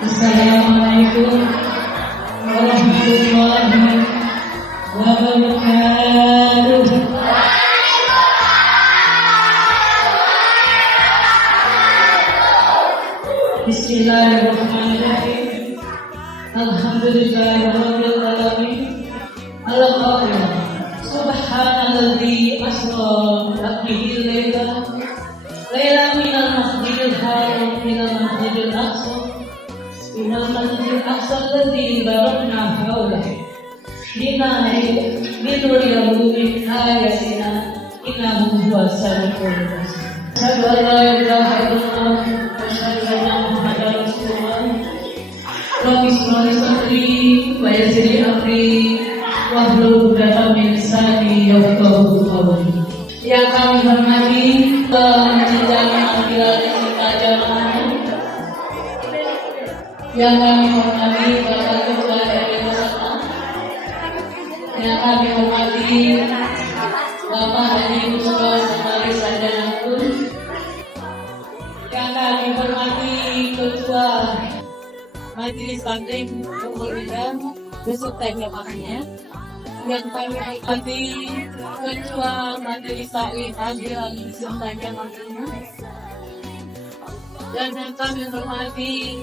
Assalamualaikum warahmatullahi wabarakatuh. Bismillahirrahmanirrahim. Alhamdulillahirabbil alamin. Al-Qa'il. Subhanalladzi asra bi 'abdihi lailan minal masjidil haram ilal masjidil aqsa. Inal masjidil aqsa alladzi barakna hawlahu linuriyahu min ayatina innahu huwas sami'ul basir. Asyhadu an la ilaha illallah wa asyhadu anna Muhammadar Rasulullah. Rabbi shrah li sadri wa yassir li amri wahlul 'uqdatam min lisani yafqahu qawli. Yang kami hormati yang kami hormati Bapak Ketua RW 06, yang kami hormati Bapak Haji Busro Sekretaris Sarjana Hukum, yang kami hormati Ketua Majelis Taklim Kemudian beserta jamaahnya, yang kami hormati Ketua Majelis Taklim Al-Hilal beserta jamaahnya, dan yang kami hormati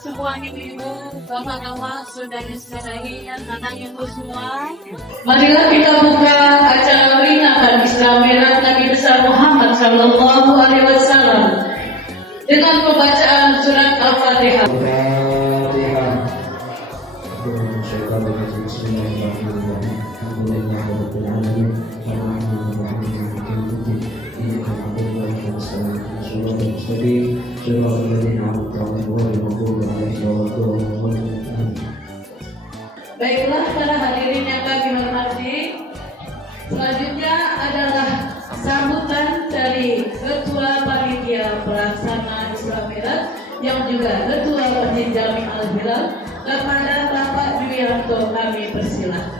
semua ibu-ibu, bapak-bapak, saudara-saudari, anak-anak semua. Marilah kita buka acara peringatan Islam Milad Nabi besar Muhammad Sallallahu Alaihi Wasallam dengan pembacaan surat Al-Fatihah. Baiklah para hadirin yang kami hormati, selanjutnya adalah sambutan dari Ketua Panitia Pelaksana Islam Milad yang juga Ketua Masjid Jami Al-Hilal kepada Bapak Dwianto, kami persilakan.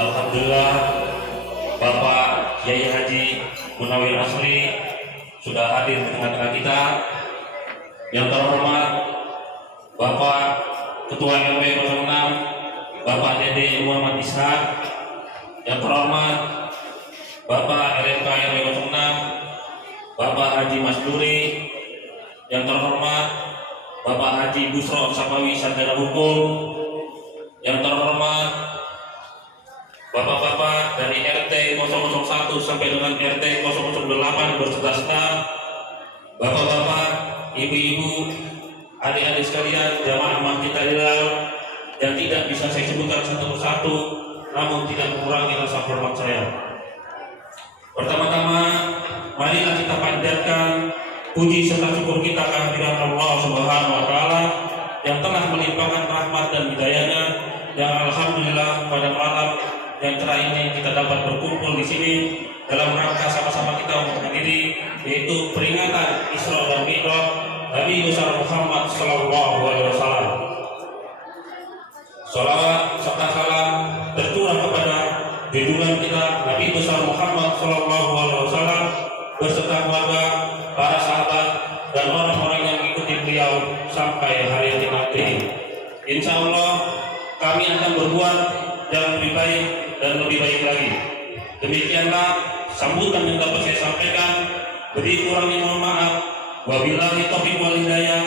Alhamdulillah, Bapak Kiai Haji Munawir Asri sudah hadir di tengah-tengah kita. Yang terhormat Bapak Ketua RW 06 Bapak Dede Muhammad Ishak. Yang terhormat Bapak RMK RW 06 Bapak Haji Masduri. Yang terhormat Bapak Haji Busro Sapawi Sarjana Hukum. Yang terhormat Bapak-bapak dari RT 001 sampai dengan RT 008 berserta staf, bapak-bapak, ibu-ibu, adik-adik sekalian, jamaah Masjid Al-Hilal yang tidak bisa saya sebutkan satu persatu, namun tidak mengurangi rasa hormat saya. Pertama-tama, marilah kita panjatkan puji serta syukur kita kehadiran Allah Subhanahu wa Ta'ala yang telah melimpahkan rahmat dan hidayahnya, yang alhamdulillah pada malam yang terakhir ini kita dapat berkumpul di sini dalam rangka sama-sama kita untuk menghadiri yaitu peringatan Isra dan Mi'raj Nabi besar Muhammad Sallallahu Alaihi Wasallam. Salawat serta salam tercurah kepada junjungan kita Nabi besar Muhammad Sallallahu Alaihi Wasallam beserta keluarga, para sahabat dan orang-orang yang mengikuti beliau sampai hari nanti. Insya Allah kami akan berbuat yang lebih baik dan lebih baik lagi. Demikianlah sambutan yang dapat saya sampaikan. Beri kurangnya mohon maaf. Wabillahi taufiq wal hidayah.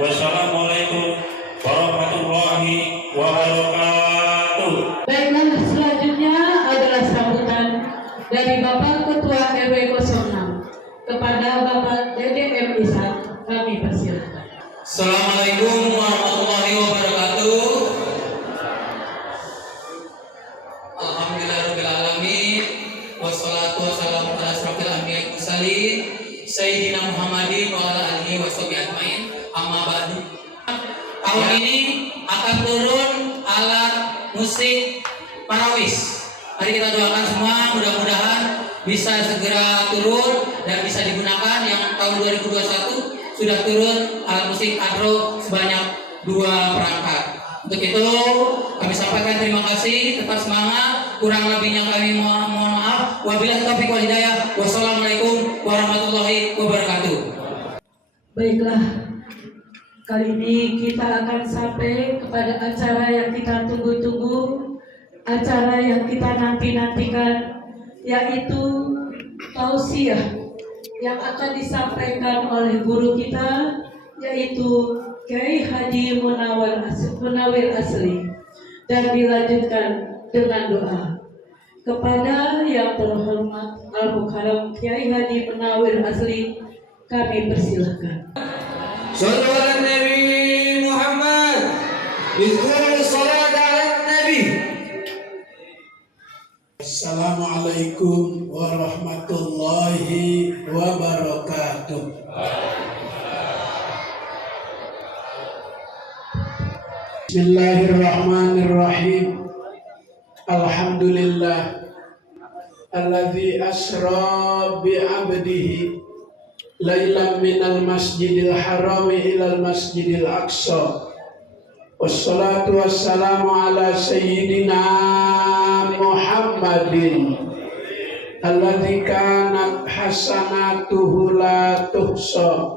Wassalamualaikum warahmatullahi wabarakatuh. Baiklah, selanjutnya adalah sambutan dari Bapak Ketua RW 06 kepada Bapak DDM Ishak. Kami persilakan. Assalamualaikum warahmatullahi wabarakatuh. Alhamdulillahirabbil alamin. Wassalatu wassalamu ala asyrofil anbiya'i wal mursalin Sayyidina Muhammadin wa ala alihi washabihi ajmain. Amma ba'du. Tahun ini akan turun alat musik parawis. Mari kita doakan semua mudah-mudahan bisa segera turun dan bisa digunakan. Yang tahun 2021 sudah turun alat musik adro sebanyak 2 perangkat. Untuk itu kami sampaikan terima kasih, tetap semangat. Kurang lebihnya kami mohon maaf. Wabillahi taufiq wal hidayah. Wassalamualaikum warahmatullahi wabarakatuh. Baiklah, kali ini kita akan sampai kepada acara yang kita tunggu-tunggu, acara yang kita nanti-nantikan, yaitu tausiah yang akan disampaikan oleh guru kita, yaitu Kiai Haji Munawir Asli, dan dilanjutkan dengan doa. Kepada yang terhormat Al-Mukarram Kiai Haji Munawir Asli, kami persilahkan. Sallu ala Nabi Muhammad. Bizkur salat ala Nabi. Assalamualaikum warahmatullahi wabarakatuh. Bismillahirrahmanirrahim. Alhamdulillah alladzi asra bi 'abdihi lailan minal masjidil harami ilal masjidil aqsa. Wassalatu wassalamu ala sayyidina Muhammadin alladzi kanat hasanatuhu la tuhsa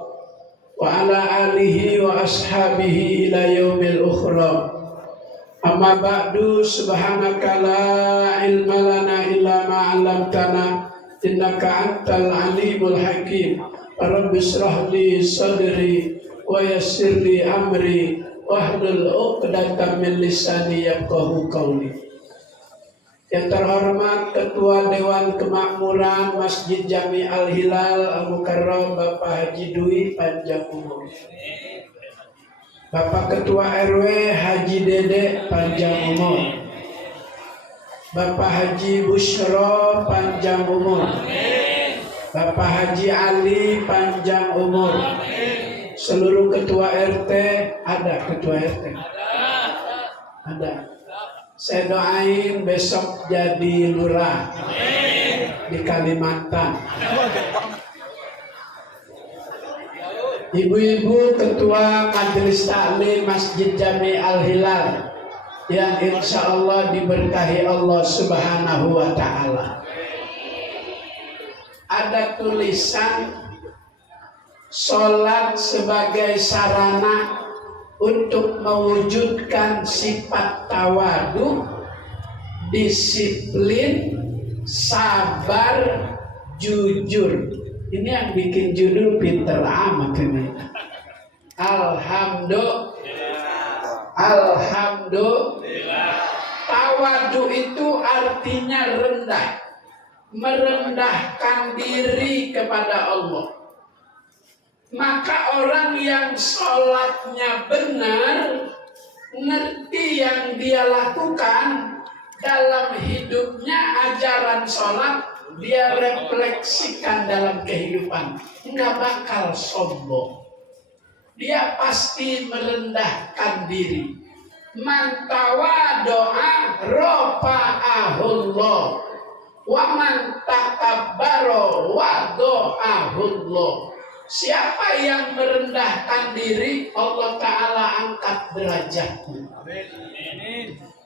wa ala alihi wa ashabihi ila yaumil ukhra. Amma ba'du, subhanaka la ilma lana illa ma 'allamtana innaka antal alimul hakim. Rabbi shrah li sadri wa yassir li amri wahlul 'uqdatam min lisani yafqahu qawli. Yang terhormat Ketua Dewan Kemakmuran Masjid Jami Al-Hilal Al-Mukarram Bapak Haji Dwi panjang umur. Bapak Ketua RW Haji Dede panjang umur. Bapak Haji Bushro panjang umur. Bapak Haji Ali panjang umur. Seluruh ketua RT, ada ketua RT? Ada. Saya doain besok jadi lurah di Kalimantan. Ibu-ibu ketua Majelis Taklim Masjid Jami Al-Hilal yang insya Allah diberkahi Allah Subhanahu wa Ta'ala. Ada tulisan sholat sebagai sarana untuk mewujudkan sifat tawadu, disiplin, sabar, jujur. Ini yang bikin judul pinter amat ini. Alhamdulillah. Tawadu itu artinya rendah, merendahkan diri kepada Allah. Maka orang yang sholatnya benar, ngerti yang dia lakukan dalam hidupnya, ajaran sholat dia refleksikan dalam kehidupan, nggak bakal sombong. Dia pasti merendahkan diri, man tawadoa rafa'ahullah wa man takabbara wada'ahullah. Siapa yang merendahkan diri, Allah Ta'ala angkat derajatnya.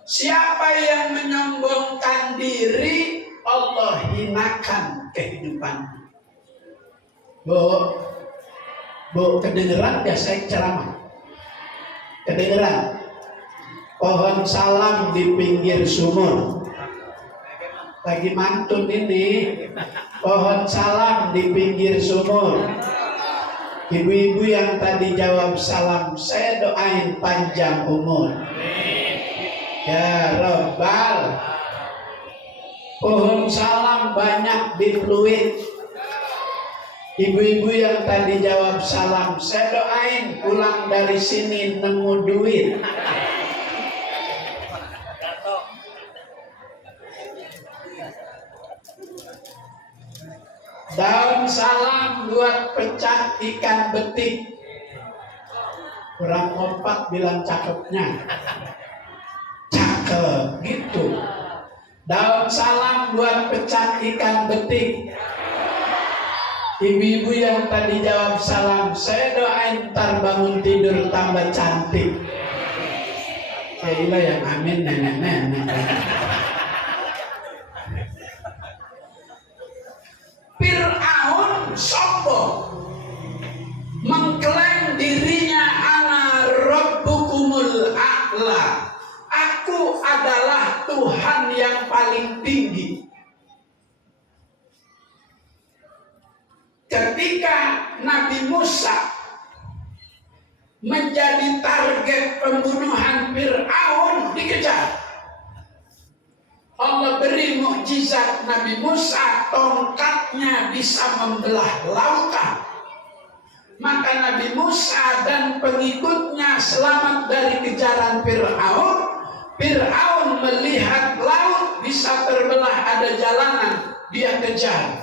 Siapa yang menyombongkan diri, Allah hinakan kehidupannya. Bu, kedengeran gak saya ceramah? Kedengeran? Pohon salam di pinggir sumur. Lagi mantun ini. Pohon salam di pinggir sumur. Ibu-ibu yang tadi jawab salam, saya doain panjang umur. Ya Rabbal. Pohon salam banyak di fluid. Ibu-ibu yang tadi jawab salam, saya doain pulang dari sini nemu duit. Daun salam buat pecah ikan betik. Kurang kompak bilang cakepnya. Cakep gitu. Daun salam buat pecah ikan betik. Ibu-ibu yang tadi jawab salam, saya doain ntar bangun tidur tambah cantik. Ya ilah yang amin nenek-nenek. Fir'aun sombong, mengklaim dirinya ana rabbukumul a'la, aku adalah Tuhan yang paling tinggi. Ketika Nabi Musa menjadi target pembunuhan Fir'aun, dikejar. Allah beri mukjizat Nabi Musa, tongkatnya bisa membelah lautan. Maka Nabi Musa dan pengikutnya selamat dari kejaran Fir'aun. Fir'aun melihat laut bisa terbelah, ada jalanan, dia kejar.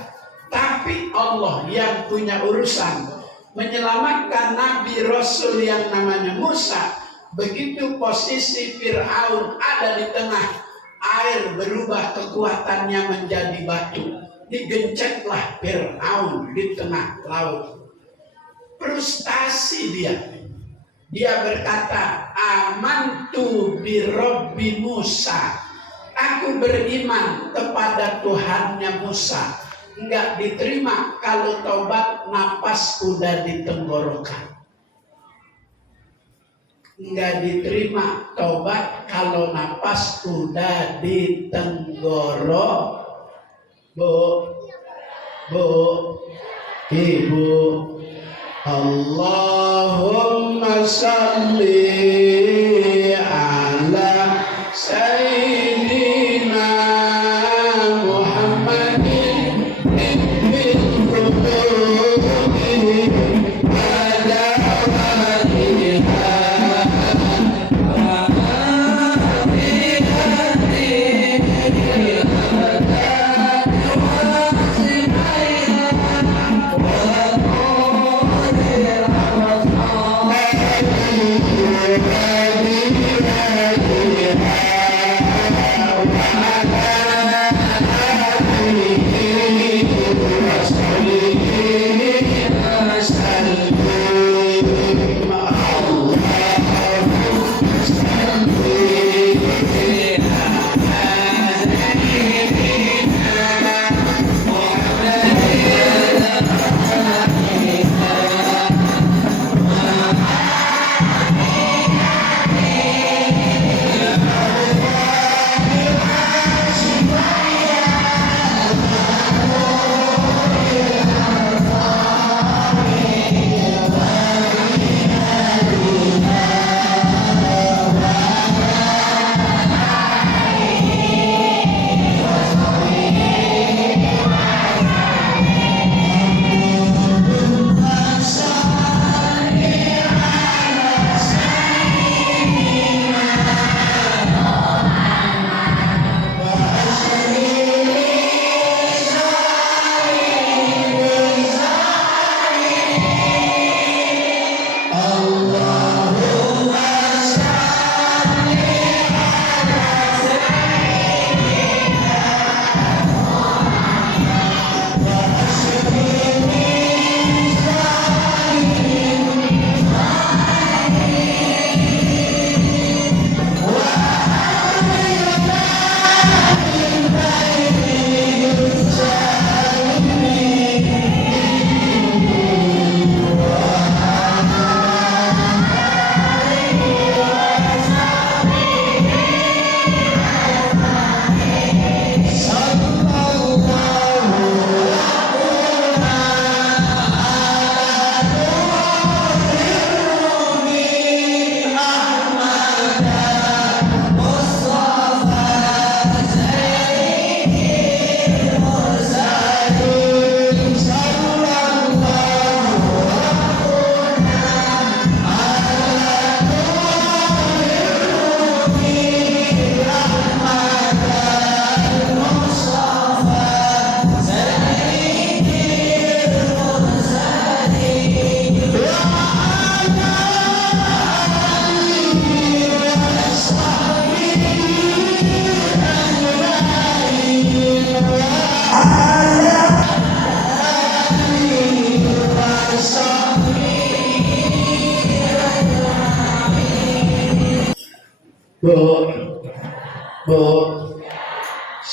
Tapi Allah yang punya urusan menyelamatkan Nabi Rasul yang namanya Musa. Begitu posisi Fir'aun ada di tengah air, berubah kekuatannya menjadi batu. Digencetlah Fir'aun di tengah laut. Frustasi dia. Dia berkata, amantu bi Rabbi Musa. Aku beriman kepada Tuhannya Musa. Enggak diterima kalau tobat napas udah di tenggorokan. Enggak diterima tobat kalau napas udah di tenggorok. Bu, ibu. Allahumma salli ala sayyidina Muhammadin bil qulubi ala waliha. Yeah.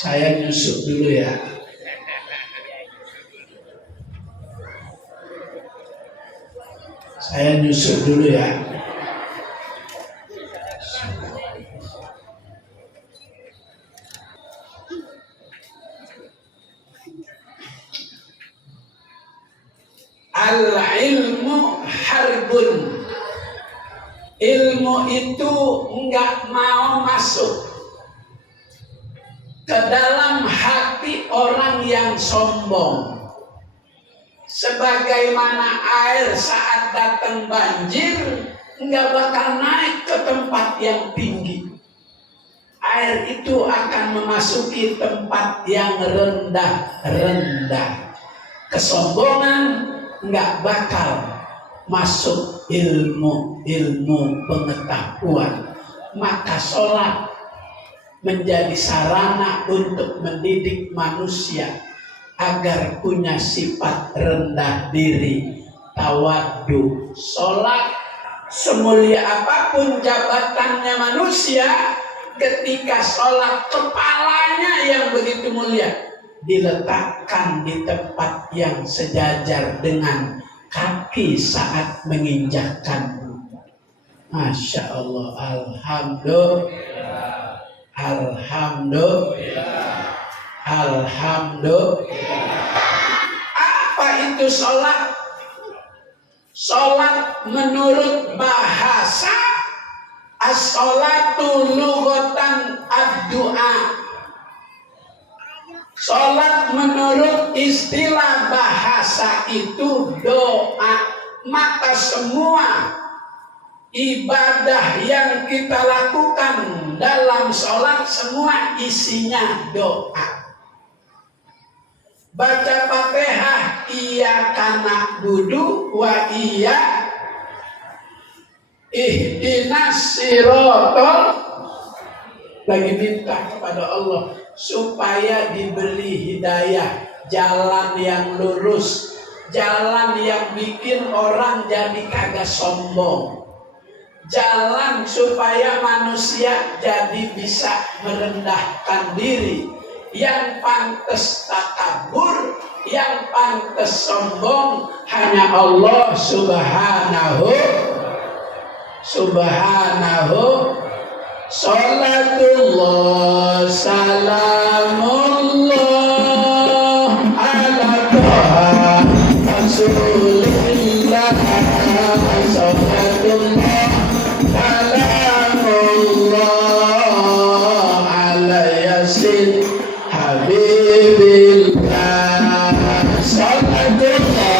Saya nyusuk dulu ya. Saya nyusuk dulu ya. Al-ilmu harbun. Ilmu itu enggak mau masuk ke dalam hati orang yang sombong. Sebagaimana air saat datang banjir enggak bakal naik ke tempat yang tinggi. Air itu akan memasuki tempat yang rendah-rendah. Kesombongan enggak bakal masuk ilmu pengetahuan. Maka sholat menjadi sarana untuk mendidik manusia agar punya sifat rendah diri, tawadhu. Sholat semulia apapun jabatannya manusia, ketika sholat kepalanya yang begitu mulia diletakkan di tempat yang sejajar dengan kaki saat menginjakkan. Masya Allah, alhamdulillah, alhamdulillah, alhamdulillah. Apa itu sholat? Sholat menurut bahasa as-sholatu lughatan ad-du'a. Sholat menurut istilah bahasa itu doa. Maka semua ibadah yang kita lakukan dalam sholat semua isinya doa. Baca Fatihah, iyyaka na'budu wa iyyaka ihdinas siratal, lagi minta kepada Allah supaya diberi hidayah, jalan yang lurus, jalan yang bikin orang jadi kagak sombong, jalan supaya manusia jadi bisa merendahkan diri. Yang pantas takabur, yang pantas sombong hanya Allah subhanahu. Salatullah salamullah ala toha rasulillah. Salatullah salamullah ala yasin habibillah. Salatullah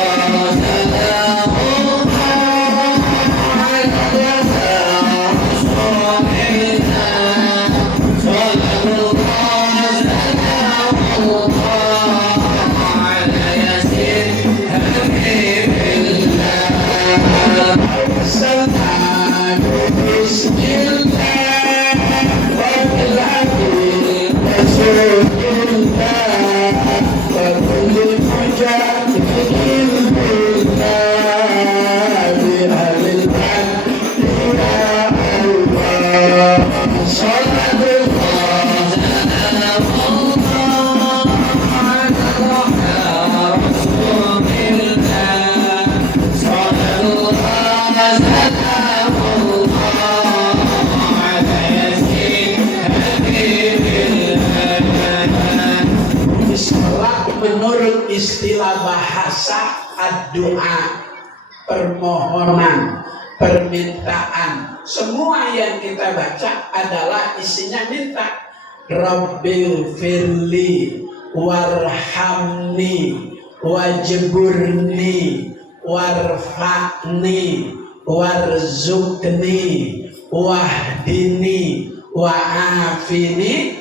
menurut istilah bahasa ad-du'a, permohonan, permintaan. Semua yang kita baca adalah isinya minta. Rabbil firli warhamni wajburni warfa'ni warzukni wahdini wa'afini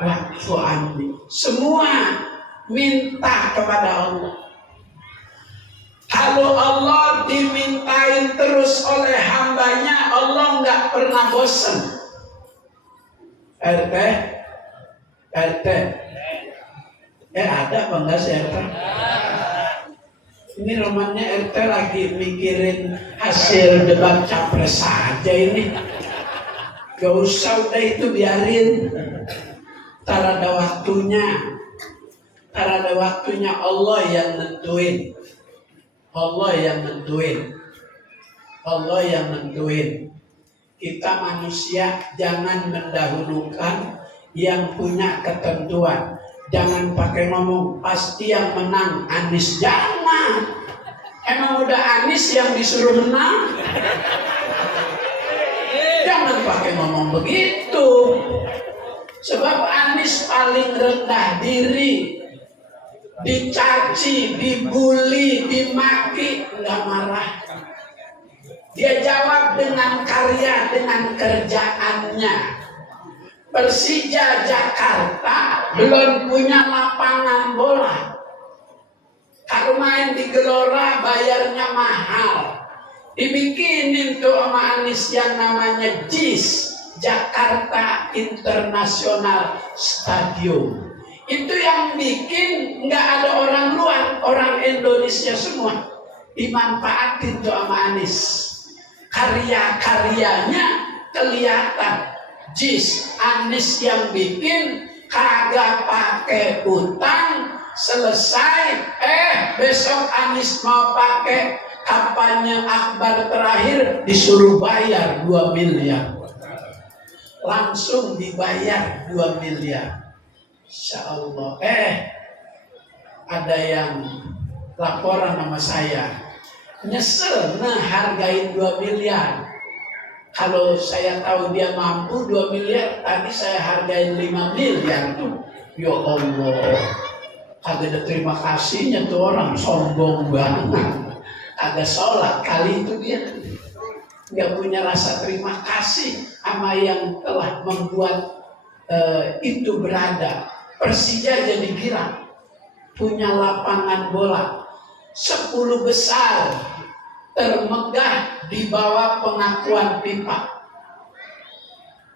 wa'fu anni. Semua minta kepada Allah. Kalau Allah dimintain terus oleh hambanya, Allah nggak pernah bosan. RT ada apa enggak sih RT? Ini romannya RT lagi mikirin hasil debat capres saja ini. Gak usah, udah itu biarin. Tarada waktunya Allah yang nentuin. Allah yang nentuin. Kita manusia jangan mendahulukan yang punya ketentuan. Jangan pakai ngomong pasti yang menang Anies, jangan. Emang udah Anies yang disuruh menang? Jangan pakai ngomong begitu. Sebab Anies paling rendah diri, dicaci, dibully, dimaki, nggak marah. Dia jawab dengan karya, dengan kerjaannya. Persija Jakarta belum punya lapangan bola. Kalau main di Gelora bayarnya mahal. Dibikinin tuh sama Anies yang namanya JIS, Jakarta International Stadium. Itu yang bikin nggak ada orang luar, orang Indonesia semua. Dimanfaatin tuh sama Anies. Karya-karyanya kelihatan. JIS, Anies yang bikin, kagak pakai utang, selesai. Besok Anies mau pakai kampanye akbar terakhir, disuruh bayar 2 miliar. Langsung dibayar 2 miliar. Insya Allah. Ada yang laporan sama saya, nyesel hargain 2 miliar. Kalau saya tahu dia mampu 2 miliar, tadi saya hargain 5 miliar tuh. Ya Allah, kagak ada terima kasihnya tuh orang, sombong banget. Kagak sholat kali itu dia. Nggak punya rasa terima kasih sama yang telah membuat itu berada. Persija jadi girang, punya lapangan bola 10 besar, termegah di bawah pengakuan FIFA.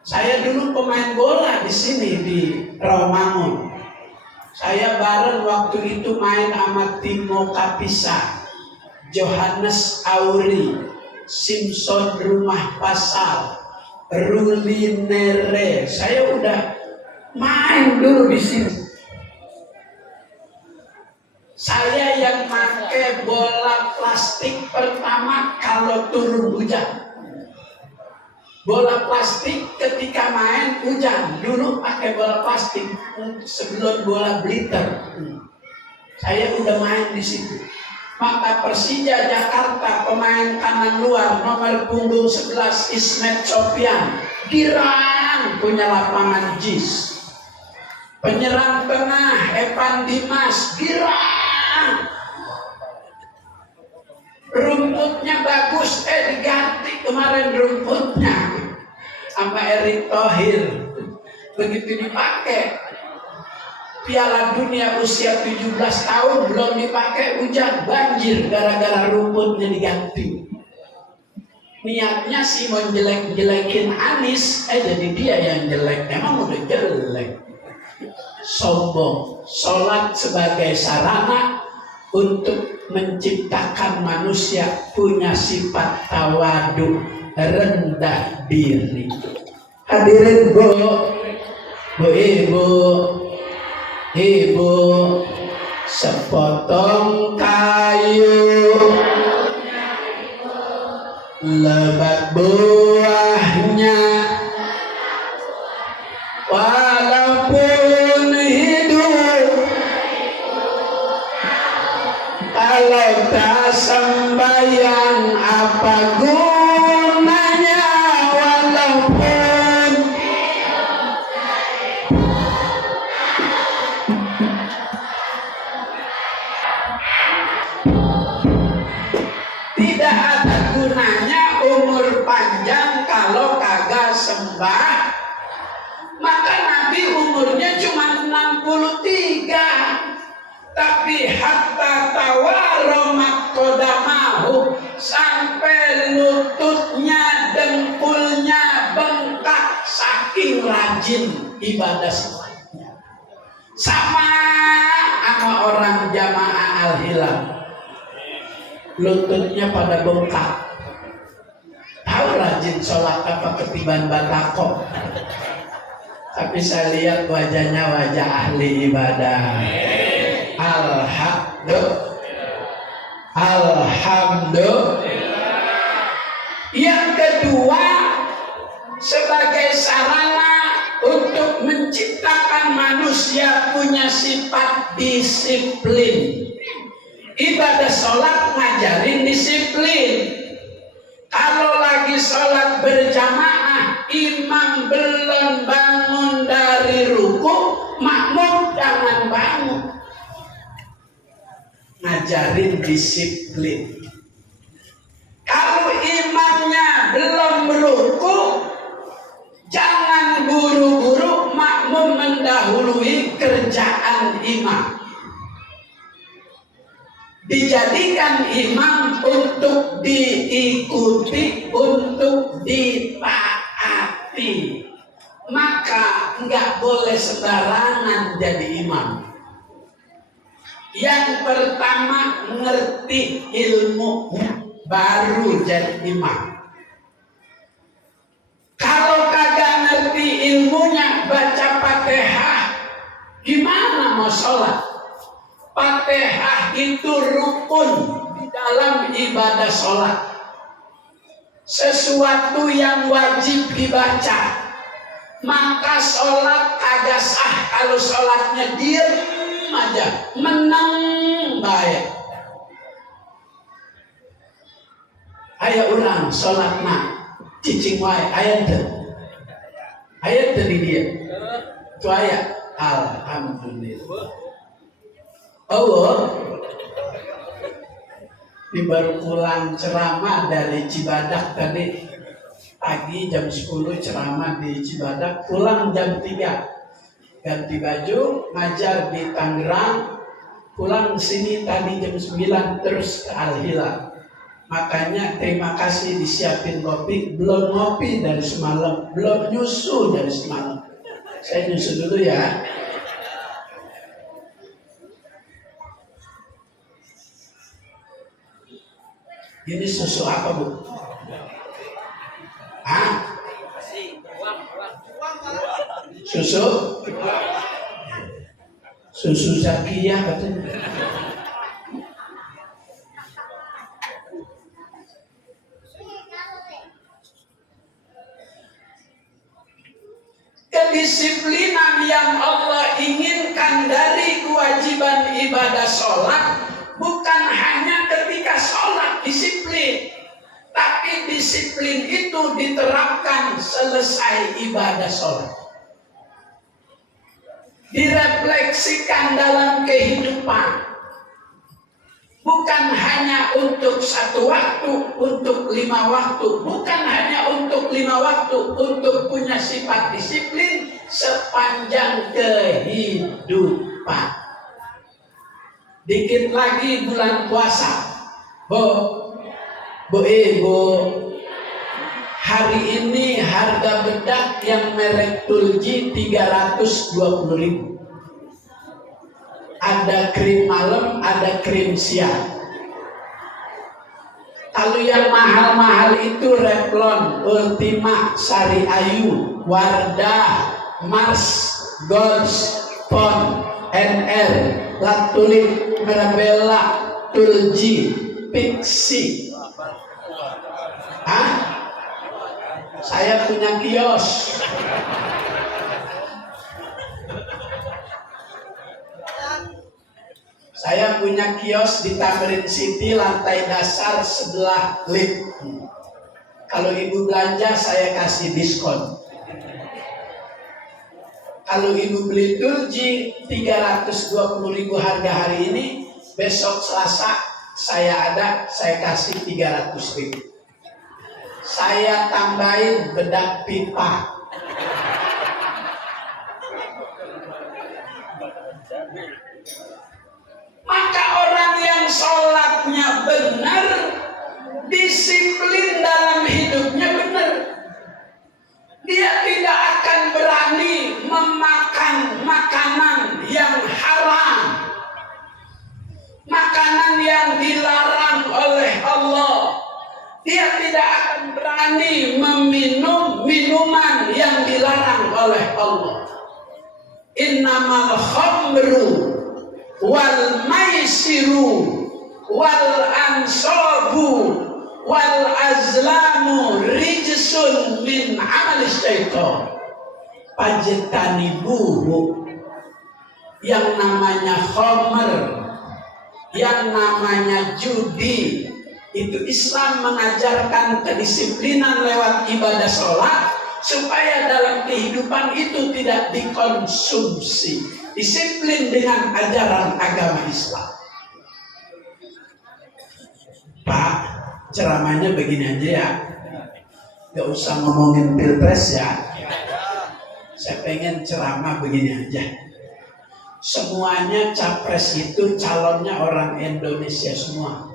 Saya dulu pemain bola di sini di Rawamangun. Saya bareng waktu itu main sama Timo Kapisa, Johannes Auri, Simpson Rumah Pasal, Ruli Nere. Saya udah main dulu di sini. Saya yang pakai bola plastik pertama kalau turun hujan. Bola plastik ketika main hujan. Dulu pakai bola plastik sebelum bola glitter. Saya udah main di situ. Maka Persija Jakarta pemain kanan luar nomor punggung 11 Ismet Sofyan girang punya lapangan JIS. Penyerang tengah Evan Dimas girang. Rumputnya bagus, diganti kemarin rumputnya sama Erick Thohir. Begitu dipakai Piala Dunia usia 17 tahun belum dipakai, hujan banjir gara-gara rumputnya diganti. Niatnya sih mau jelek-jelekin Anies, jadi dia yang jelek. Emang udah jelek. Sombong. Sholat sebagai sarana untuk menciptakan manusia punya sifat tawadu, rendah diri. Hadirin ibu, sepotong kayu lebat buahnya, walaupun hidup kalau tak sembahyang apa gunanya, walaupun tidak ada gunanya umur panjang kalau kagak sembah. Maka Nabi umurnya cuma 63. Tapi hatta tawaromak kodamahu, sampai lututnya, dengkulnya bengkak saking rajin ibadah sholatnya. Sama orang jamaah Al-Hilal, lututnya pada bengkak. Tahu rajin sholat apa ketiban batako? Tapi saya lihat wajahnya wajah ahli ibadah. Alhamdulillah. Yang kedua, sebagai sarana untuk menciptakan manusia punya sifat disiplin. Ibadah sholat ngajarin disiplin. Kalau lagi sholat berjamaah, imam belum bangun dari ruku, makmum jangan bangun. Ngajarin disiplin. Kalau imamnya belum ruku, jangan buru-buru makmum mendahului kerjaan imam. Dijadikan imam untuk diikuti, untuk ditaati. Maka nggak boleh sembarangan jadi imam. Yang pertama ngerti ilmu, baru jadi imam. Kalau kagak ngerti ilmunya, baca Fatihah, gimana mau sholat? Fatihah itu rukun di dalam ibadah sholat. Sesuatu yang wajib dibaca. Maka sholat kagak sah kalau sholatnya diem aja, menang baik. Ayo orang sholat nak cicing wae ayat tadi dia. Itu ayat. Alhamdulillah. Allah di baru pulang ceramah dari Cibadak tadi pagi jam 10 ceramah di Cibadak, pulang jam 3 ganti baju ngajar di Tangerang, pulang ke sini tadi jam 9 terus ke Al-Hilal. Makanya terima kasih disiapin kopi, belum ngopi dari semalam, belum nyusu dari semalam. Saya nyusu dulu ya. Ini susu apa, Bu? Hah? Susu? Susu Zakiyah katanya. Kedisiplinan yang Allah inginkan dari kewajiban ibadah sholat bukan hanya ketika sholat disiplin, tapi disiplin itu diterapkan selesai ibadah sholat, direfleksikan dalam kehidupan, bukan hanya untuk 1 waktu, untuk 5 waktu, bukan hanya untuk 5 waktu, untuk punya sifat disiplin sepanjang kehidupan. Dikit lagi bulan puasa, Bu. Hari ini harga bedak yang merek Tulji 320.000. Ada krim malam, ada krim siang. Kalau yang mahal-mahal itu Revlon, Ultima, Sari Ayu, Wardah, Mars, Gods, Pon, NL, Latulip, Mirabella, Tulji, Pixi. Hah? Saya punya kios. Saya punya kios di Tamrin City, lantai dasar sebelah lift. Kalau ibu belanja, saya kasih diskon. Kalau ibu beli Tulji 320.000 harga hari ini, besok Selasa saya kasih 300.000. Saya tambahin bedak pipa. Maka orang yang sholatnya benar, disiplin dalam hidupnya benar, dia tidak akan berani memakan makanan yang haram, makanan yang dilarang oleh Allah. Dia tidak akan berani meminum minuman yang dilarang oleh Allah. innamal khamru wal maisiru wal ansabu wal azlamu rijsun min amali syaitan. Pajtanibuhu, yang namanya khamr, yang namanya judi, itu Islam mengajarkan kedisiplinan lewat ibadah sholat supaya dalam kehidupan itu tidak dikonsumsi. Disiplin dengan ajaran agama Islam. Pak, ceramahnya begini aja ya, gak usah ngomongin pilpres ya. Saya pengen ceramah begini aja. Semuanya capres itu calonnya orang Indonesia semua.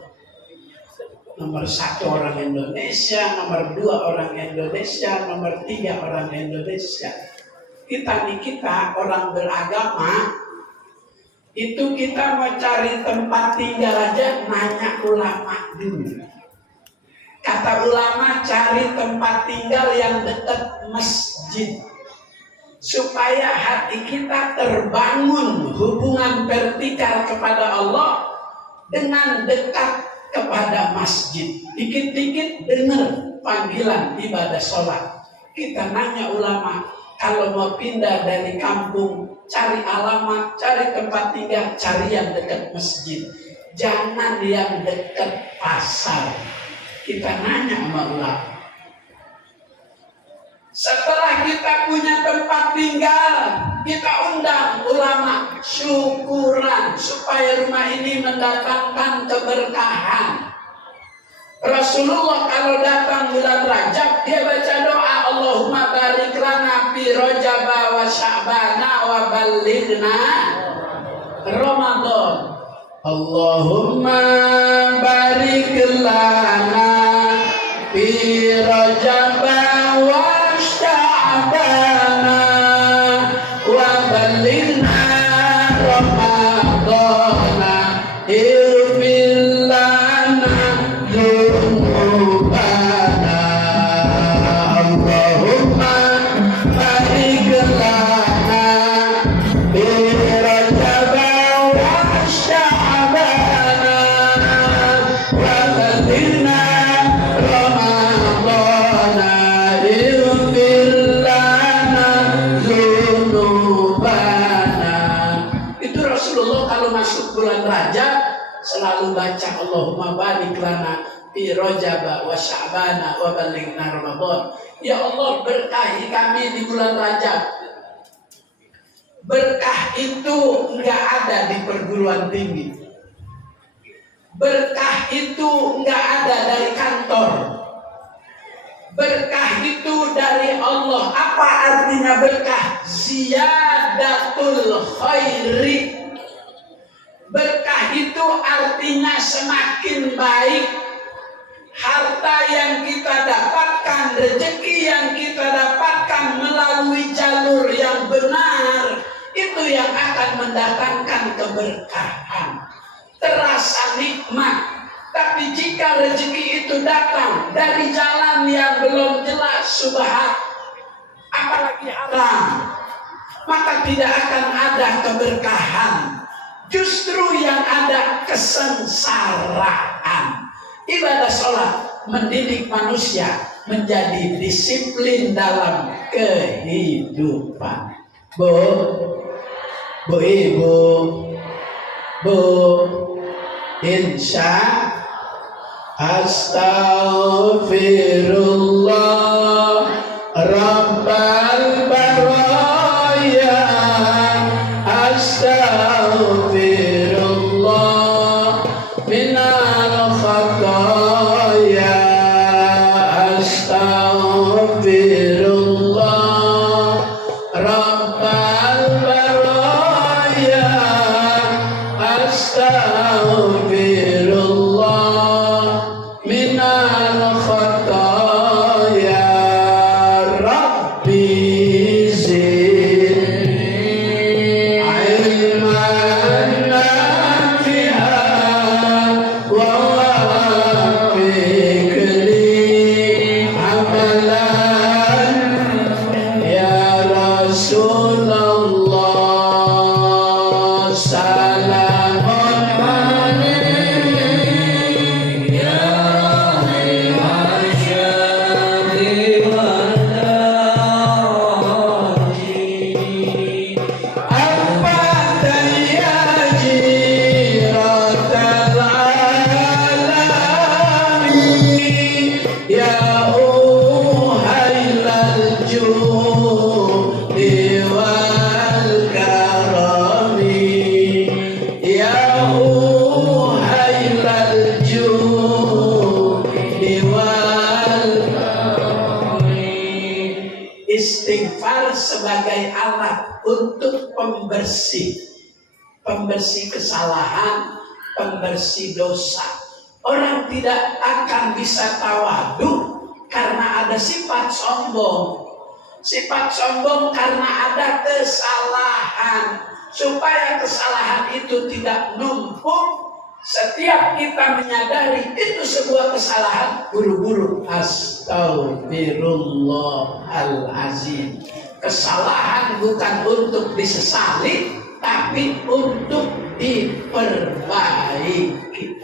Nomor 1 orang Indonesia, nomor 2 orang Indonesia, nomor 3 orang Indonesia. Kita orang beragama, itu kita mau cari tempat tinggal aja nanya ulama dulu. Kata ulama, cari tempat tinggal yang dekat masjid, supaya hati kita terbangun hubungan vertikal kepada Allah dengan dekat kepada masjid. Dikit-dikit dengar panggilan ibadah sholat. Kita nanya ulama, kalau mau pindah dari kampung, cari alamat, cari tempat tinggal, cari yang dekat masjid. Jangan yang dekat pasar. Kita nanya sama ulama. Setelah kita punya tempat tinggal, kita undang ulama syukuran supaya rumah ini mendatangkan keberkahan. Rasulullah kalau datang bulan Rajab, dia baca doa, Allahumma barik lana fi Rajab wa Sya'bana wa ballighna Ramadan. Allahumma barik lana fi Rajab wa Sya'bana wa ballighna Ramadana irfil lana dzunubana. Allahumma barik lana fi Rajab wa Sya'bana wa ballighna Ramadana irfil lana dzunubana. Itu Rasulullah kalau masuk bulan Rajab selalu baca Allahumma barik lana fi Rajab wa Sya'bana wa ballighna Ramadan. Ya Allah, berkahi kami di bulan Rajab. Berkah itu enggak ada di perguruan tinggi. Berkah itu enggak ada dari kantor. Berkah itu dari Allah. Apa artinya berkah? Ziyadatul khairi. Berkah itu artinya semakin baik. Harta yang kita dapatkan, rezeki yang kita dapatkan melalui jalur yang benar, itu yang akan mendatangkan keberkahan. Terasa nikmat. Tapi jika rezeki itu datang dari jalan yang belum jelas, subhat, apalagi haram, maka tidak akan ada keberkahan. Justru yang ada kesengsaraan. Ibadah sholat mendidik manusia menjadi disiplin dalam kehidupan. Bu Ibu, Bu, insya astaghfirullah Rabbal baraya, astaghfirullah minal khataya, astaghfirullah Rabbal baraya, astaghfirullah minal khataya. Rabbi zidni ilman nafi'an wa waffiqni amalan ya Rasulullah. salamun alaik ya khairul syafi wal raji al-fatah ya jiratal alamin ya uhailal judi wal karami ya uhailal judi wal karami. Istighfar sebagai alat untuk pembersih kesalahan, pembersih dosa. Orang tidak akan bisa tawadhu karena ada sifat sombong. Sifat sombong karena ada kesalahan. Supaya kesalahan itu tidak numpuk, setiap kita menyadari itu sebuah kesalahan, buru-buru astagfirullahalazim. Kesalahan bukan untuk disesali, tapi untuk diperbaiki.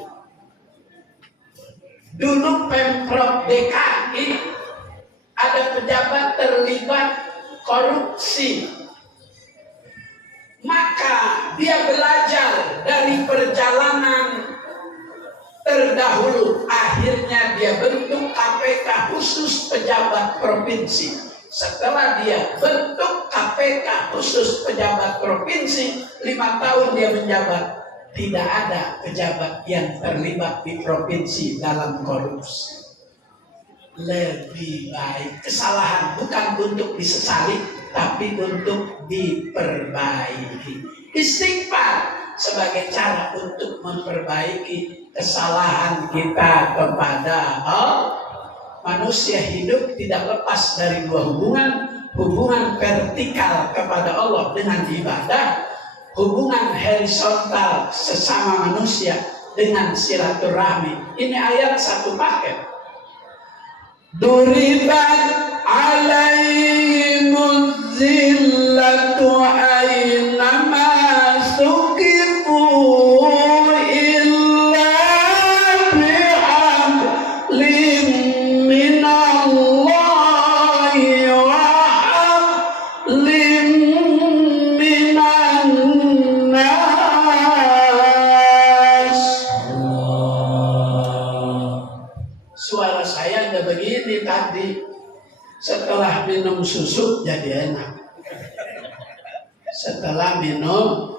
Dulu Pemprov DKI ada pejabat terlibat korupsi. Maka dia belajar dari perjalanan terdahulu. Akhirnya dia bentuk KPK khusus pejabat provinsi. Setelah dia bentuk KPK khusus pejabat provinsi, 5 tahun dia menjabat. Tidak ada pejabat yang terlibat di provinsi dalam korupsi. Lebih baik kesalahan bukan untuk disesali, tapi untuk diperbaiki. Istighfar sebagai cara untuk memperbaiki kesalahan kita kepada Allah. Manusia hidup tidak lepas dari dua hubungan vertikal kepada Allah dengan ibadah, hubungan horizontal sesama manusia dengan silaturahmi. Ini ayat satu paket. Duribat alaihimuz zillatu aynama suqifu illa bihablin minallahi wa hablin minan nas. Suara saya nggak begini tadi. Setelah minum susu jadi enak. Setelah minum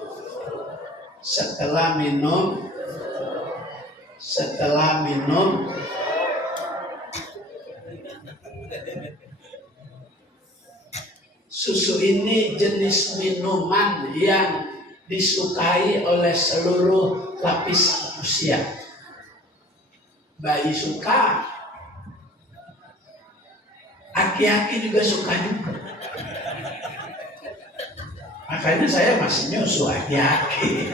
susu ini jenis minuman yang disukai oleh seluruh lapis usia. Bayi suka, aki-aki juga suka juga. Makanya saya masih nyusu aki-aki.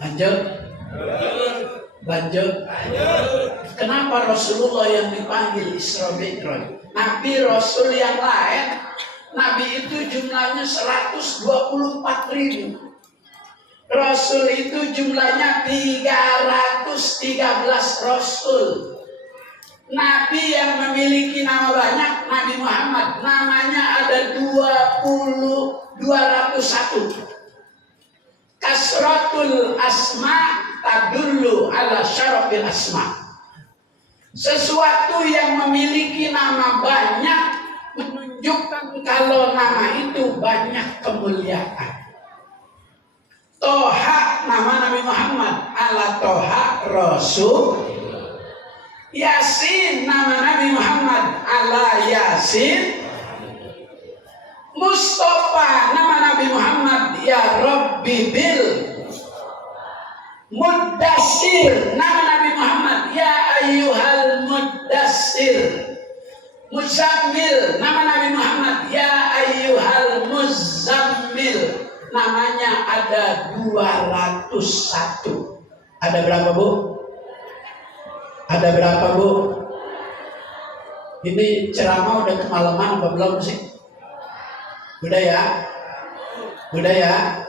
Lanjut. Kenapa Rasulullah yang dipanggil Isra Mi'raj? Nabi Rasul yang lain, Nabi itu jumlahnya 124.000. Rasul itu jumlahnya 313 Rasul. Nabi yang memiliki nama banyak, Nabi Muhammad. Namanya ada 201. Kasratul asma tadullu ala syarafil asma. Sesuatu yang memiliki nama banyak menunjukkan kalau nama itu banyak kemuliaan. Toha nama Nabi Muhammad, ala Toha Rasul. Yasin nama Nabi Muhammad, ala Yasin. Mustafa nama Nabi Muhammad, ya Rabbi bil. Muddassir nama Nabi Muhammad, ya ayyuhal muddassir. Muzammil nama Nabi Muhammad, ya ayyuhal muzammil. Namanya ada 201. Ada berapa, Bu? Ini ceramah udah kemalaman apa belum sih? Udah ya? Udah ya?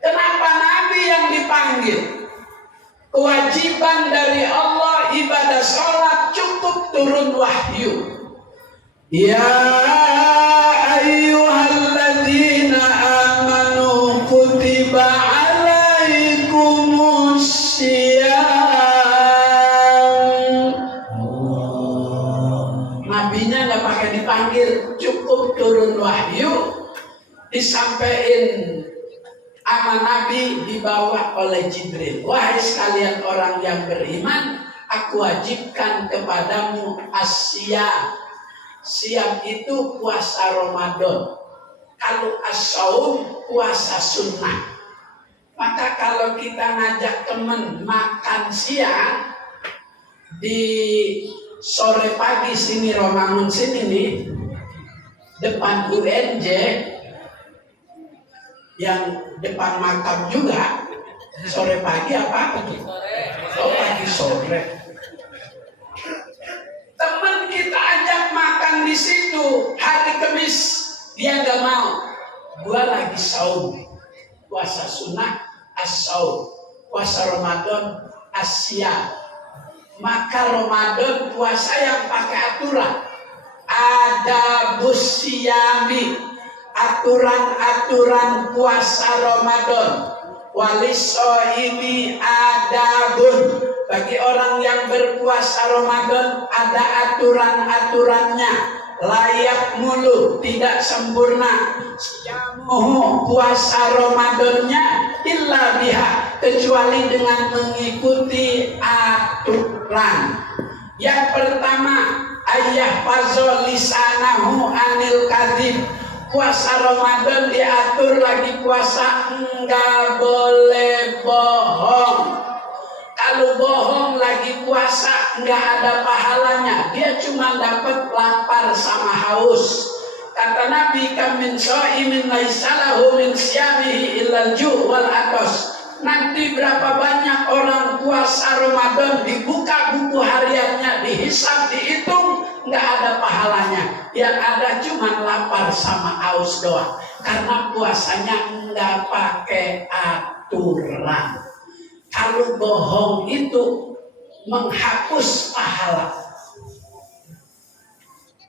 Kenapa Nabi yang dipanggil? Kewajiban dari Allah ibadah sholat cukup turun wahyu. Ya ayyuhalladzina amanu kutiba alaikumus syiyam. Nabinya nggak pakai dipanggil, cukup turun wahyu, disampaikan sama Nabi dibawa oleh Jibril. Wahai sekalian orang yang beriman, aku wajibkan kepadamu as-syiyam. Syiyam itu puasa Ramadan. Kalau as-shaum puasa sunnah. Maka kalau kita ngajak teman makan siang di sore pagi sini Romangun sini nih, depan UNJ, yang depan makam juga, sore pagi apa tuh? Oh, pagi sore. Teman kita ajak makan di situ hari Kamis, dia nggak mau. Gua lagi saum, puasa sunnah as-saum, puasa Ramadan as-syiyam. Maka Ramadan puasa yang pakai aturan, ada busyami, aturan-aturan puasa Ramadan. Walisoimi adabun, bagi orang yang berpuasa Ramadan ada aturan-aturannya. Layak mulu, tidak sempurna. Syamuhu, puasa Ramadannya illa biha, kecuali dengan mengikuti aturan. Yang pertama, ayah fazol lisanahu anil kadhib. Puasa Ramadan diatur lagi puasa enggak boleh bohong. Kalau bohong lagi puasa enggak ada pahalanya, dia cuma dapat lapar sama haus. Kata Nabi, kamin shaimin laisa lahu min syamihi illal ju' wal atos. Nanti berapa banyak orang puasa Ramadan, dibuka buku hariannya, dihisab, dihitung, nggak ada pahalanya. Yang ada cuma lapar sama haus doang. Karena puasanya nggak pakai aturan. Kalau bohong itu menghapus pahala.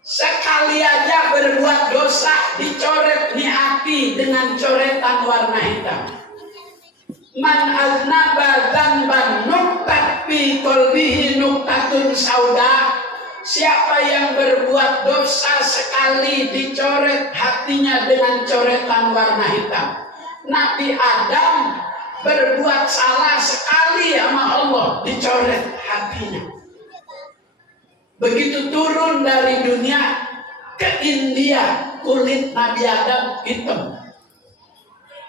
Sekali aja berbuat dosa, dicoret nih hati dengan coretan warna hitam. Man aznaba dzanban nuktat fi qalbihi nuktatun sauda. Siapa yang berbuat dosa sekali, dicoret hatinya dengan coretan warna hitam. Nabi Adam berbuat salah sekali sama Allah, dicoret hatinya. Begitu turun dari dunia ke India, kulit Nabi Adam hitam.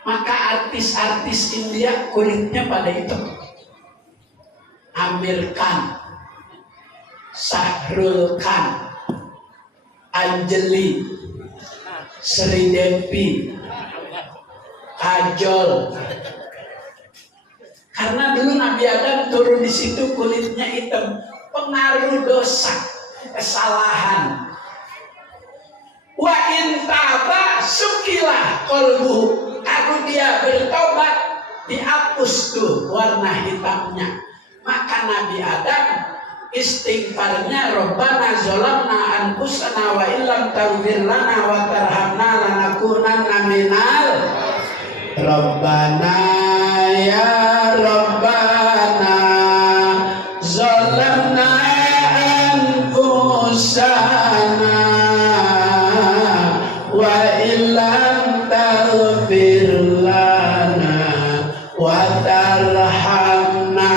Maka artis-artis India kulitnya pada hitam. Amir Khan, Shahrul Khan, Anjali, Sri Devi, Kajol. Karena dulu Nabi Adam turun di situ kulitnya hitam, pengaruh dosa, kesalahan. Wa in taba sukilah qalbu. Kalau dia bertobat, dihapus tuh warna hitamnya. Maka Nabi Adam istighfarnya, Rabbana zolamna anfusana wa illam taghfir lana wa tarhamna lanakunanna minal. Rabbana ya Rabbana zolamna anfusana wa illam taghfir lana wa tarhamna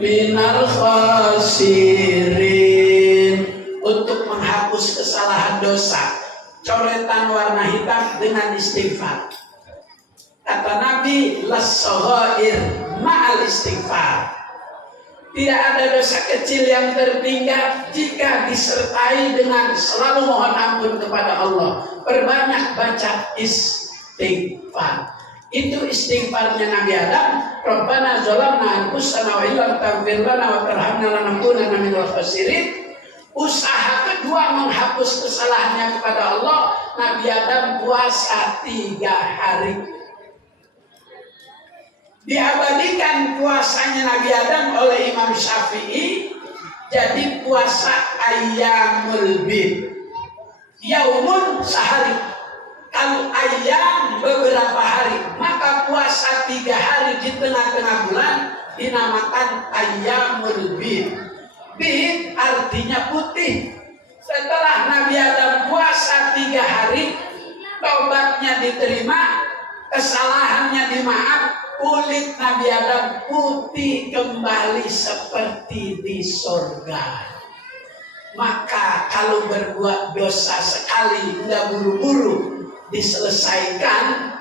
minal khasirin. Untuk menghapus kesalahan dosa, coretan warna hitam dengan istighfar. Kata Nabi, las-saghair ma'al istighfar. Tidak ada dosa kecil yang tertinggal jika disertai dengan selalu mohon ampun kepada Allah. Perbanyak baca istighfar. Itu istighfarnya Nabi Adam. Rabbana zalamna anfusana wa illam taghfir lana wa tarhamna lanakunanna minal khasirin. Usaha kedua kedua menghapus kesalahannya kepada Allah, Nabi Adam puasa 3 hari. Diabadikan puasanya Nabi Adam oleh Imam Syafi'i jadi puasa ayyamul bid. Yaumun sehari. Kalau ayyam beberapa hari, maka puasa 3 hari di tengah-tengah bulan dinamakan ayyamul bid. Bid artinya putih. Setelah Nabi Adam puasa 3 hari, taubatnya diterima, kesalahannya dimaaf, kulit Nabi Adam putih kembali seperti di surga. Maka kalau berbuat dosa sekali nggak buru-buru diselesaikan,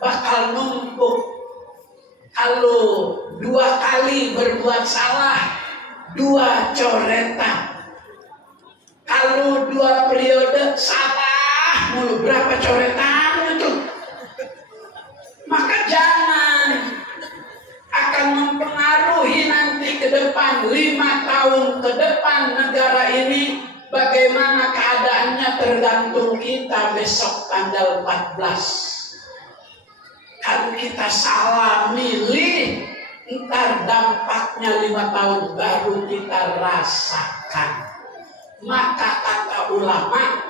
bakal numpuk. Kalau 2 kali berbuat salah, 2 coretan. Kalau 2 periode salah mulu, berapa coretan itu? Maka jangan, akan mempengaruhi nanti ke depan 5 tahun ke depan negara ini bagaimana keadaannya tergantung kita besok tanggal 14. Kalau kita salah milih, ntar dampaknya 5 tahun baru kita rasakan. Maka kata ulama,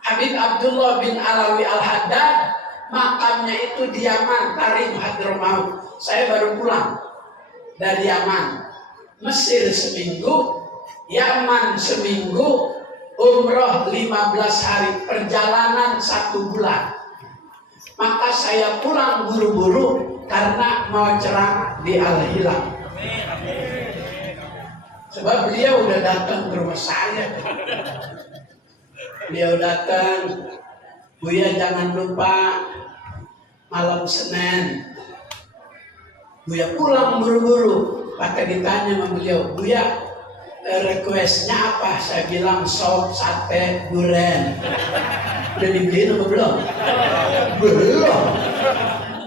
Habib Abdullah bin Alawi Al-Haddad, makamnya itu di Yaman, Tarim Hadramaut. Saya baru pulang dari Yaman. Mesir seminggu, Yaman seminggu, umroh 15 hari, perjalanan 1 bulan. Maka saya pulang buru-buru karena mau ceramah di Al-Hilal. Sebab beliau udah datang ke rumah saya. Beliau datang, Buya jangan lupa malam Senin. Buya pulang buru-buru. Pakai ditanya sama beliau, Buya requestnya apa? Saya bilang sop, sate, duren. Udah dibeliin apa belum? Belum.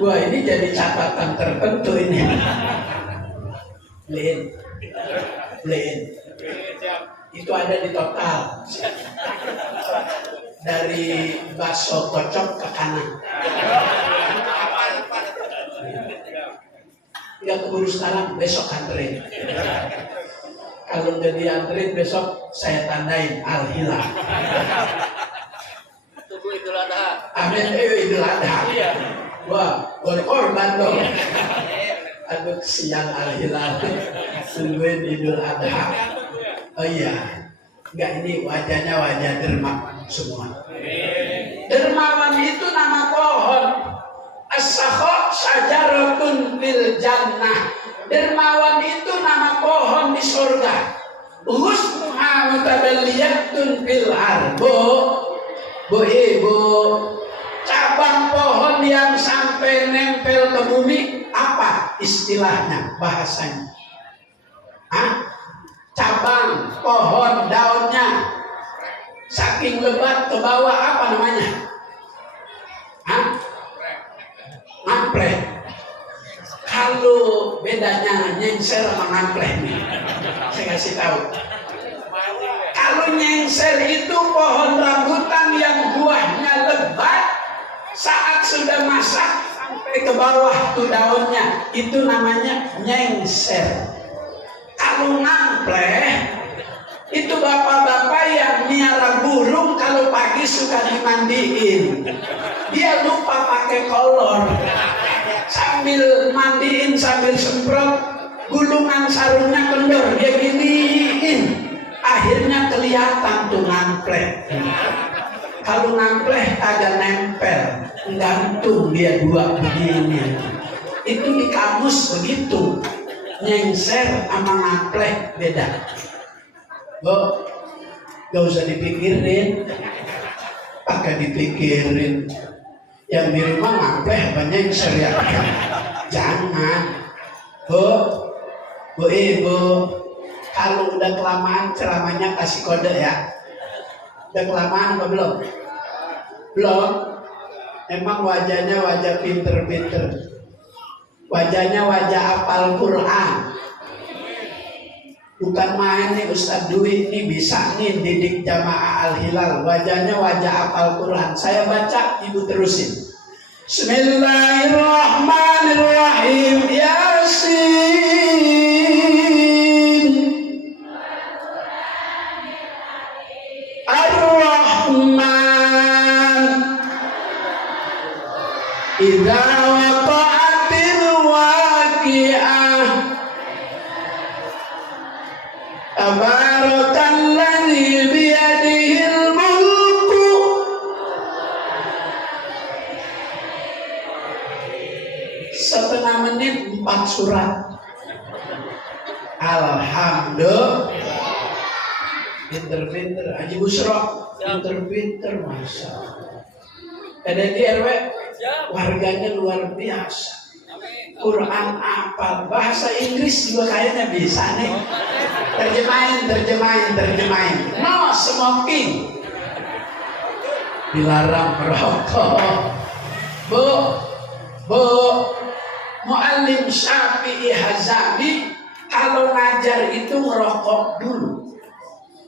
Wah, ini jadi catatan tertentu ini. Beliin. Itu ada di total. Dari bakso kocok ke kanan. Ya keburu sekarang, besok anterin. Kalau nggak dianterin besok saya tandain Al-Hilal. Tunggu Idul Adha. Amin, Idul Adha. Wah, korban dong. Aduh, siang Al-Hilal. Tungguin Idul Adha. Oh iya, enggak, ini wajahnya wajah dermawan semua. Dermawan itu nama pohon. As-sakha syajaratun fil jannah. Dermawan itu nama pohon di surga. Ghusnuha mutadalliyatun fil arbo. Bu ibu, cabang pohon yang sampai nempel ke bumi, apa istilahnya, bahasanya? Hah? Cabang pohon daunnya saking lebat ke bawah, apa namanya? Hah? Ngampleh. Kalau bedanya nyengser sama ngampleh nih, saya kasih tahu. Kalau nyengser itu pohon rambutan yang buahnya lebat, saat sudah masak sampai ke bawah tuh daunnya, itu namanya nyengser. Kalau ngampleh itu bapak-bapak yang miara burung kalau pagi suka dimandiin. Dia lupa pakai kolor. Sambil mandiin, sambil semprot, gulungan sarungnya kendor, dia giniin. Akhirnya kelihatan tuh ngampleh. Kalau ngampleh agak nempel, gantung dia 2 begini. Itu di kamus begitu. Nyengser sama ngampleh beda. Bo, gak usah dipikirin, pakai dipikirin. Yang di rumah ngampleh apa nyengser ya? Jangan. Bu ibu, kalau udah kelamaan ceramahnya kasih kode ya. Udah kelamaan apa belum? Belum. Emang wajahnya wajah pinter-pinter. Wajahnya wajah hafal Quran. Bukan main nih Ustadz Dwi ini bisa nih didik jamaah Al-Hilal. Wajahnya wajah hafal Quran. Saya baca, ibu terusin. Bismillahirrahmanirrahim. Yasin. Ar-Rahman. Idza waqa'atil waqi'ah. Tabarakalladzi biyadihil mulku. Setengah menit 4 surat. Alhamdulillah. Pinter-pinter Haji Busro, pinter-pinter Masya Allah. Ada di RW warganya luar biasa. Quran hafal, bahasa Inggris juga kayaknya bisa nih. Terjemahin. No smoking. Dilarang merokok. Bu, Muallim Syafi'i Hazami kalau ngajar itu ngerokok dulu.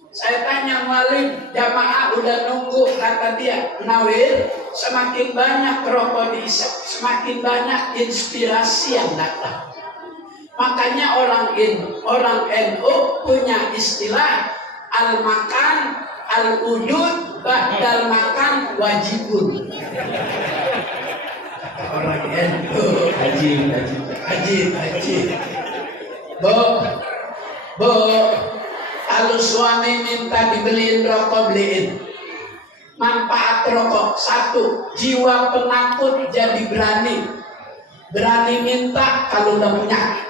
Saya tanya muallim, jamaah udah nunggu, kata dia, Nawir, semakin banyak rokok diisap, semakin banyak inspirasi yang datang. Makanya orang NU punya istilah al-makan, al-udud, ba'dal makan wajibun. Kata orang NU, haji. Bu, kalau suami minta dibeliin rokok, beliin. Manfaat rokok: 1, jiwa penakut jadi berani minta kalau udah punya.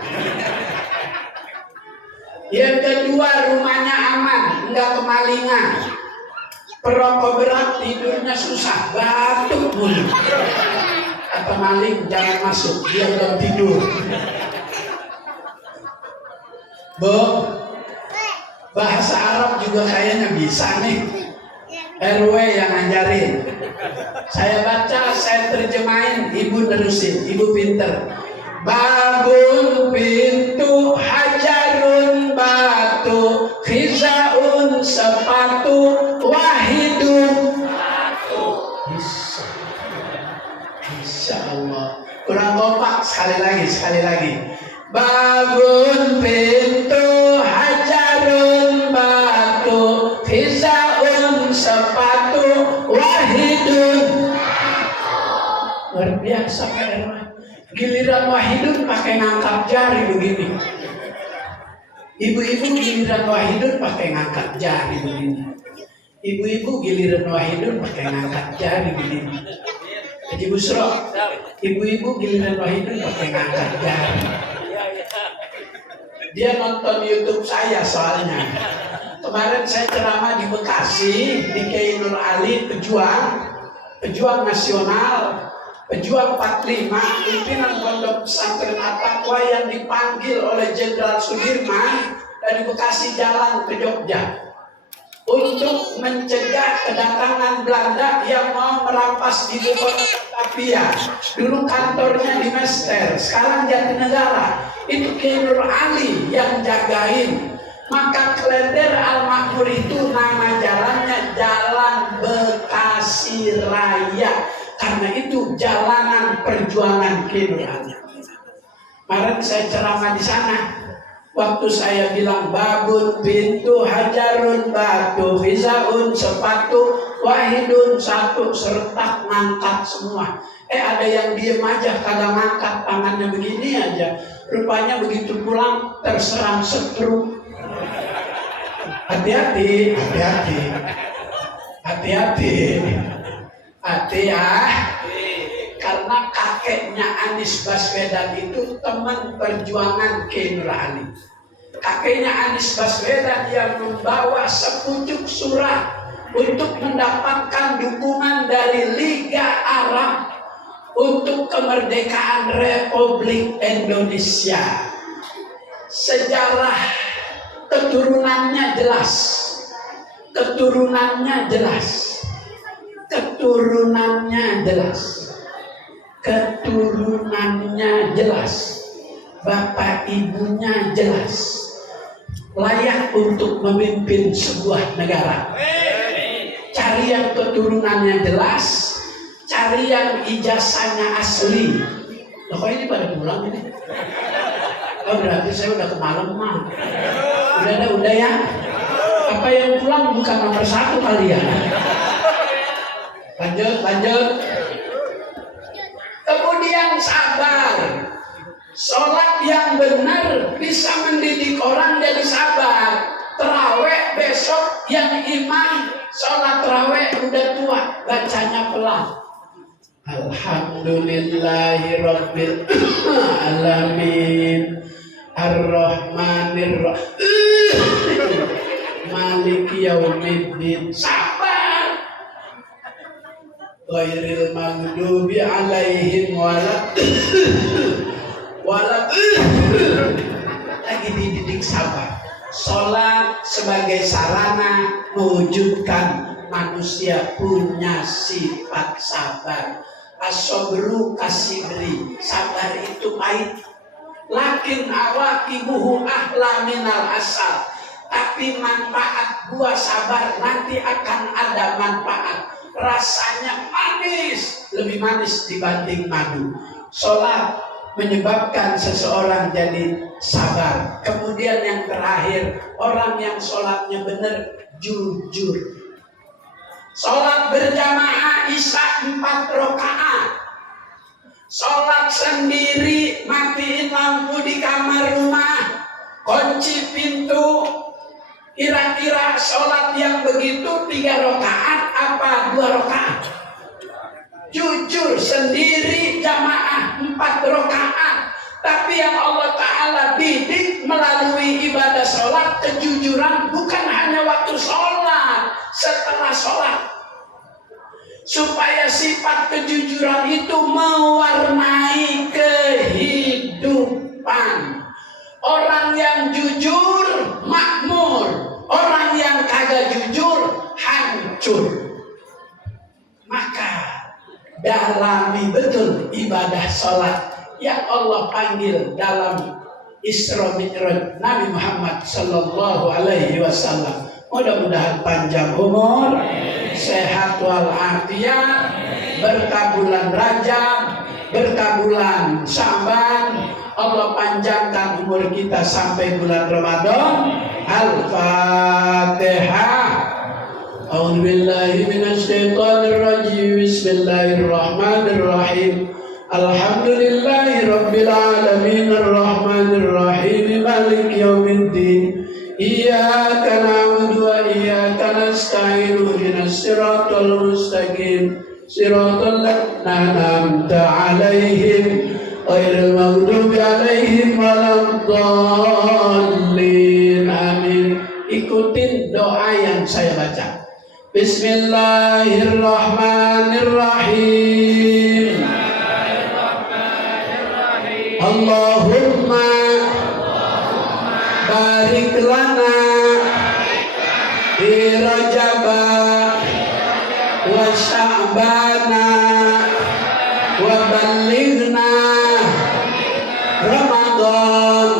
Yang kedua, rumahnya aman, enggak kemalingan. Perokok berat tidurnya susah, batuk mulu. Kata maling, jangan masuk, dia belum tidur. Bahasa Arab juga kayaknya bisa nih. RW yang ngajarin. Saya baca, saya terjemahin, ibu nerusin, ibu pinter. Babun pintu, hajarun batu, khizaun sepatu, wahidun. Insya Allah. Kurang kompak, sekali lagi. Babun pintu, hajarun batu, khizaun sepatu, wahidun. Luar biasa kan? Giliran wahidun pakai ngangkat jari begini. Ibu-ibu giliran wahidun pakai ngangkat jari begini. Ibu-ibu giliran wahidun pakai ngangkat jari begini. Haji Busro, ibu-ibu giliran wahidun pakai ngangkat jari. Dia nonton YouTube saya soalnya. Kemarin saya ceramah di Bekasi, di Kiai Nur Ali, pejuang nasional, pejuang 45, pimpinan Pondok Pesantren At-Taqwa yang dipanggil oleh Jenderal Sudirman dari Bekasi jalan ke Jogja untuk mencegah kedatangan Belanda yang mau merampas ibu kota Batavia. Dulu kantornya di Mester, sekarang Jatinegara. Itu Kiai Nur Ali yang jagain. Maka Klender Al-Makmur itu nama jalannya Jalan Bekasi Raya. Karena itu jalanan perjuangan Kiai Nur Ali. Kemarin saya ceramah di sana. Waktu saya bilang babun pintu, hajarun batu, khizaun sepatu, wahidun satu, serentak ngangkat semua. Ada yang diem aja, kagak ngangkat, tangannya begini aja. Rupanya begitu pulang terserang setrum. Hati-hati. Karena kakeknya Anies Baswedan itu teman perjuangan Kiai Nur Ali. Kakeknya Anies Baswedan yang membawa sepucuk surat untuk mendapatkan dukungan dari Liga Arab untuk kemerdekaan Republik Indonesia. Sejarah keturunannya jelas. Keturunannya jelas. Bapak ibunya jelas. layak untuk memimpin sebuah negara. Cari yang keturunannya jelas, cari yang ijazahnya asli. Loh, kok ini pada pulang ini? Oh, berarti saya udah kemalaman. Udah ya. Apa yang pulang bukan nomor 1 kali ya? Lanjut. Kemudian sabar. Sholat yang benar bisa mendidik orang jadi sabar. Terawih besok yang imam sholat terawih udah tua, bacanya pelan. Alhamdulillahirabbil alamin arrahmanirrahim maliki yaumiddin. Sabar. Ghairil maghdubi alaihim lagi dididik sabar. Sholat sebagai sarana mewujudkan manusia punya sifat sabar. As-sabru kasibri, sabar itu pahit. Lakin awaqibuhu ahla minal asal. Tapi manfaat buah sabar nanti akan ada manfaat. Rasanya manis, lebih manis dibanding madu. Sholat menyebabkan seseorang jadi sabar. Kemudian yang terakhir, orang yang sholatnya benar, jujur. Sholat berjamaah Isya 4 rakaat. Sholat sendiri, matiin lampu di kamar rumah, kunci pintu. Kira-kira sholat yang begitu 3 rakaat apa 2 rakaat? Jujur sendiri jamaah 4 rakaat. Tapi yang Allah Ta'ala didik melalui ibadah sholat, kejujuran bukan hanya waktu sholat, setelah sholat. Supaya sifat kejujuran itu mewarnai kehidupan. Orang yang jujur makmur, orang yang kagak jujur hancur. Maka dalami betul ibadah sholat yang Allah panggil dalam Isra Mi'raj Nabi Muhammad sallallahu alaihi wasallam. Mudah-mudahan panjang umur, sehat walafiat, berkah bulan Rajab, berkah bulan Sya'ban. Allah panjangkan umur kita sampai bulan Ramadan. Al-Fatihah. A'udzu billahi minasyaitonir rajim. Bismillahirrahmanirrahim. Alhamdulillahi rabbil alamin arrahmanir rahim maliki yaumiddin. Iyyaka na'budu wa iyyaka nasta'in ihdinas siratal mustaqim siratal ladzina an'amta 'alaihim ghairil maghdubi 'alaihim waladdallin. Amin. Ikutin doa yang saya baca. Bismillahirrahmanirrahim. Allahumma barik lana fi Rajaba wa Sya'bana wa ballighna Ramadan.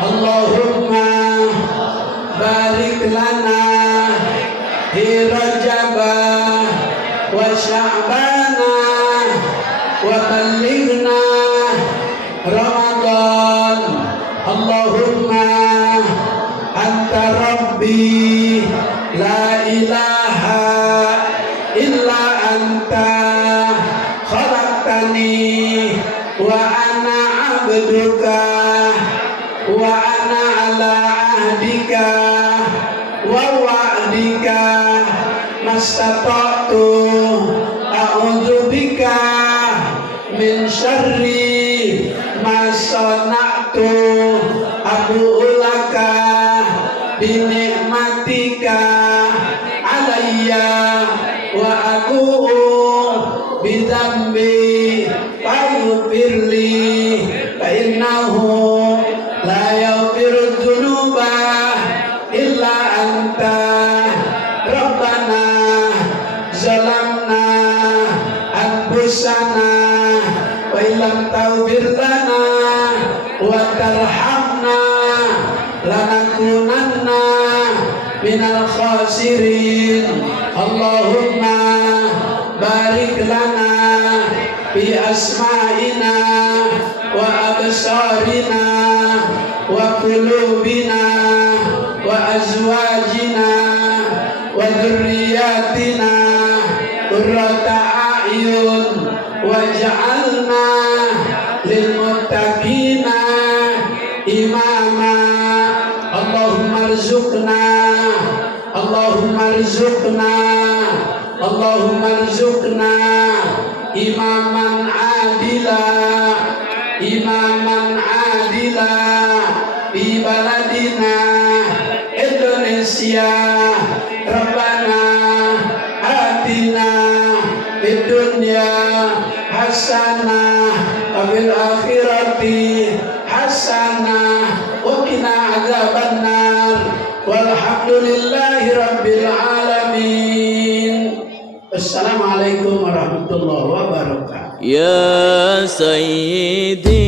Allahumma barik lana fi Rajaba wa Sya'bana wa ballighna Ramadan. Allahumma anta rabbi la ilaha illa anta khalaqtani wa ana abduka wa ana ala ahdika wa wa'dika mastata'tu a'udzu bika min syarri ma sana'tu abu'u laka binikmatika alayya wa abu'u bidambi faghfirli fa innahu la yaghfiru dzunuba illa anta. Rabbana zalamna anfusana wa illam taghfir lana wa tarhamna lanakunanna khasirin. Allahumma barik lana fi asma'ina wa absarina wa qulubina wa azwajina wa dhurriyyatina qurrata a'yun waj'alna lil muttaqina imama. Allahumma rzuqna Allahumma rzuqna imaman adila di baladina Indonesia. Rabbana atina fid dunya hasanah wa fil akhirati hasanah wa qina adzabannar. Walhamdulillahi rabbil alamin. Assalamualaikum warahmatullahi wabarakatuh. Ya Sayyidi